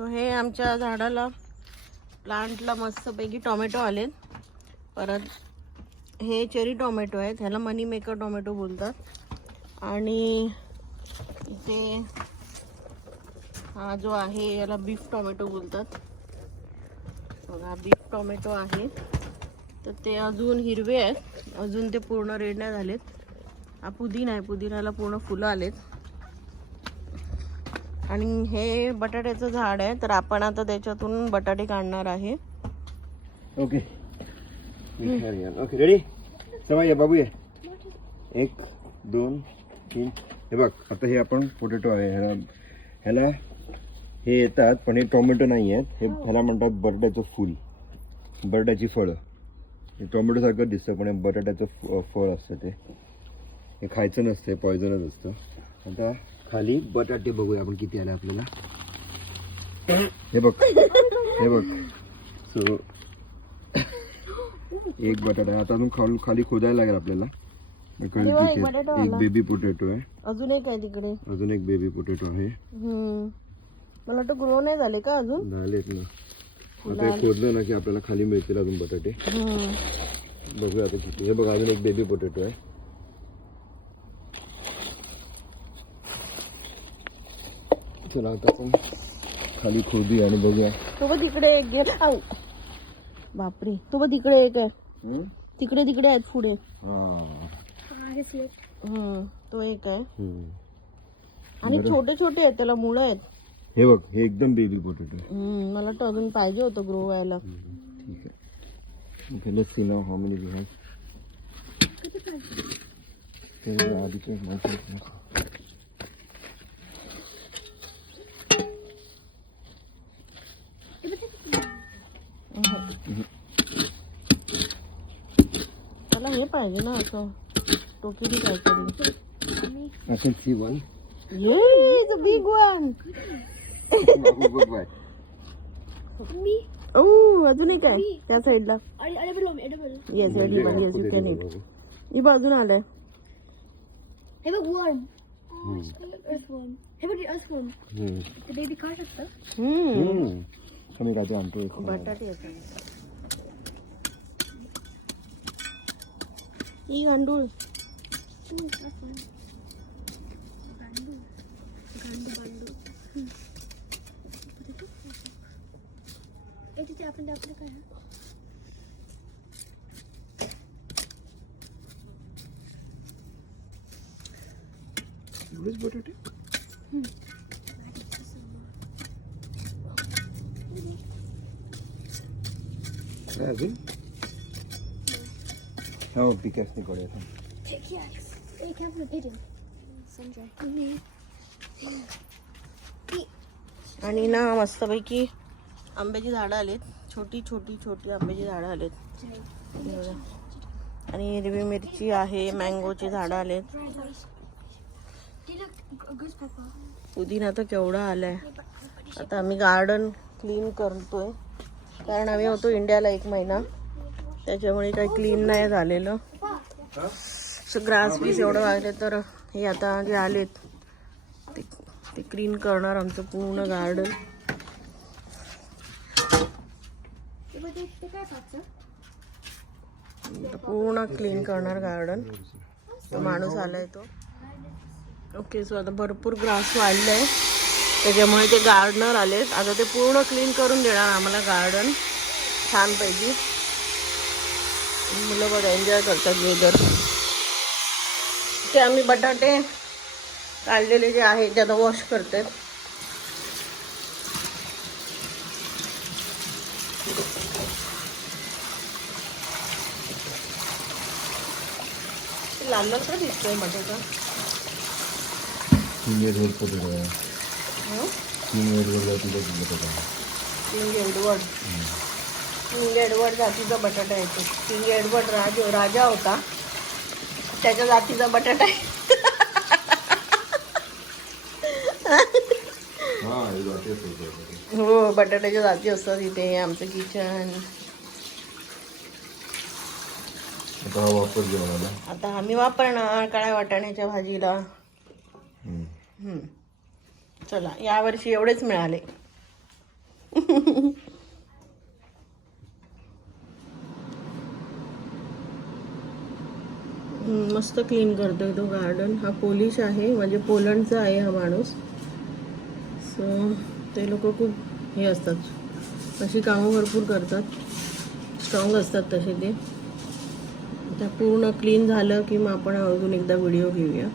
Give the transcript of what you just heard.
So हे आमच्या झाडाला प्लांटला मस्तपैकी टोमॅटो आलेत. परत हे चेरी टोमॅटो आहेत, ह्याला मनी मेकर टोमॅटो बोलतात. आणि इथे हा जो आहे याला बीफ टोमॅटो बोलतात. बघा बीफ टोमॅटो आहे, तर ते अजून हिरवे आहेत, अजून ते पूर्ण रेड नाही झालेत. हा पुदिना आहे, पुदिन्याला पूर्ण फुलं आलेत. आणि हे बटाट्याचं झाड आहे, तर आपण आता त्याच्यातून बटाटे काढणार आहे. Okay okay ready. चला या बाबू, ये 1 2 3. हे बघ, आता हे आपण पोटॅटो आहे, ह्याला हे येतात, पण हे टोमॅटो नाही आहेत. हे ह्याला म्हणतात बटाट्याचं फूल, बटाट्याची फळं. हे टोमॅटो सारखं दिसतं, पण हे बटाट्याचं फळ असतं. हे खायचं नसतं, पॉयझनच असतं. आता खाली बटाटे बघूया आपण किती आले आपल्याला. हे बघ, हे बघ. सो एक बटाटा आता अजून खाली खोदायला लागेल आपल्याला. एक बेबी पोटॅटो आहे, अजून एक आहे तिकडे, अजून एक बेबी पोटॅटो आहे. मला वाटतं ग्रो नाही झाले का अजून? झालेत ना. आता हे खोदलं ना की आपल्याला खाली मिळतील अजून बटाटे. बघूया आता किती. हे बघ, अजून एक बेबी पोटॅटो आहे. चला आता आपण खाली खोदूया आणि बघूया. तो बघ तिकडे एक गेला. बापरे, तो बघ तिकडे एक आहे. तिकडे आहेत पुढे. तो एक आहे. आणि छोटे छोटे आहेत, त्याला मुळं आहेत. हे बघ, हे एकदम बेबी पोटॅटो आहे. मला वाटतं अजून पाहिजे होतं ग्रो व्हायला. ठीक आहे. Okay, let's see now how many we have. ते आधीचे माहिती. त्याला हे पाहिजे ना असं टोकरी काहीतरी. I can see one. Yay, it's a big one. Oh, अजून एक आहे त्या साईडला. Yes, edible. Yes, you can eat. ही बाजून आलंय. हे बघ वर्म. earthworm. हे बघ earthworm. ते बेबी खा शकतं. कमी काय आणतो एक बटाटे येतात. ही गांडूळ. आपण टाकलं काय? एवढेच बटाटे. काय अजून? हो, पिकॅक्सने करूया. एक आहे पिजन. संजय. आणि ना मस्तपैकी आंब्याची झाडं आलेत, छोटी छोटी छोटी आंब्याची झाडं आलेत. आणि हिरवी मिरची आहे, मँगोची झाडं आलेत. पुदिना तर केवढा आलाय. आता आम्ही गार्डन क्लीन करतोय, कारण आम्ही होतो इंडियाला 1 महिना, त्याच्यामुळे काही क्लीन नाही झालेलं. ग्रास पीस एवढं आले, तर हे आता जे आलेत ते क्लीन करणार आमचं पूर्ण गार्डन. पूर्ण क्लीन करणार गार्डन. तो माणूस आलाय तो. ओके, सो आता भरपूर ग्रास वाढलंय, त्याच्यामुळे ते गार्डनर आलेत. आता ते पूर्ण क्लीन करून देणार आम्हाला गार्डन छानपैकी. मुलं बघा एन्जॉय करतात वेदर. ते आम्ही बटाटे काढलेले जे आहे ते आता वॉश करते. लाल लाल का दिसतोय बटाटा? किंग एडवर्ड जातीचा बटाटा येतो. किंग एडवर्ड राजा होता, त्याच्या जातीचा बटाटा आहे. हो, बटाट्याच्या जाती असतात इथे. आमचं किचन आता आम्ही वापरणार काळ्या वाटाण्याच्या भाजीला. चला, यावर्षी एवढेच मिळाले. मस्त क्लीन करतोय तो गार्डन. हा पोलिश आहे, म्हणजे पोलंडचा आहे हा माणूस. सो ते लोक खूप हे असतात, अशी कामं भरपूर करतात, स्ट्रॉंग असतात तसे ते. आता पूर्ण क्लीन झालं की मग आपण अजून एकदा व्हिडिओ घेऊया.